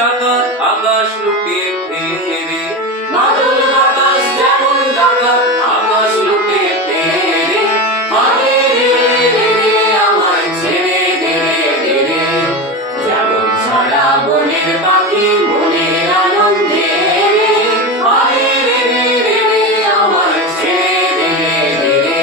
ডাকাত আকাশ লুটে ফেরে, বাদল বাতাস যেমন ডাকাত আকাশ লুটে ফেরে। আরে রে রে রে আমায় ছেড়ে দে রে রে, যেমন ছাড়া বনের পাখি মনের আনন্দে রে। আরে রে রে রে রে আমায় ছেড়ে দে রে রে।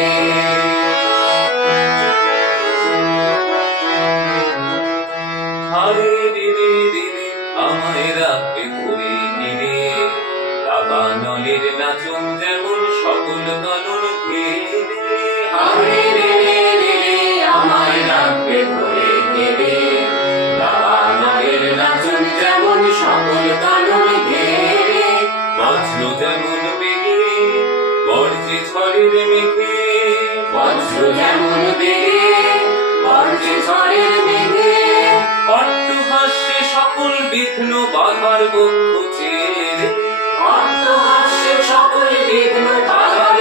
আরে দিনে দিনে আমায় রাখবে ধরে ঘিরে, দাবানলের নাচন যেমন সকল কানন ঘিরে। আরে রে রে রে রে আমায় রাখবে ধরে ঘিরে, দাবানলের নাচন যেমন সকল কানন ঘিরে। বজ্র যেমন বেগে গর্জে ঝড়ের মেঘে, বজ্র যেমন বেগে গর্জে ঝড়ের মেঘে। অট্টহাস্যে সকল বিঘ্ন বাধার বক্ষ ছেড়ে, অট্টহাস্যে সকল বিঘ্ন বাধার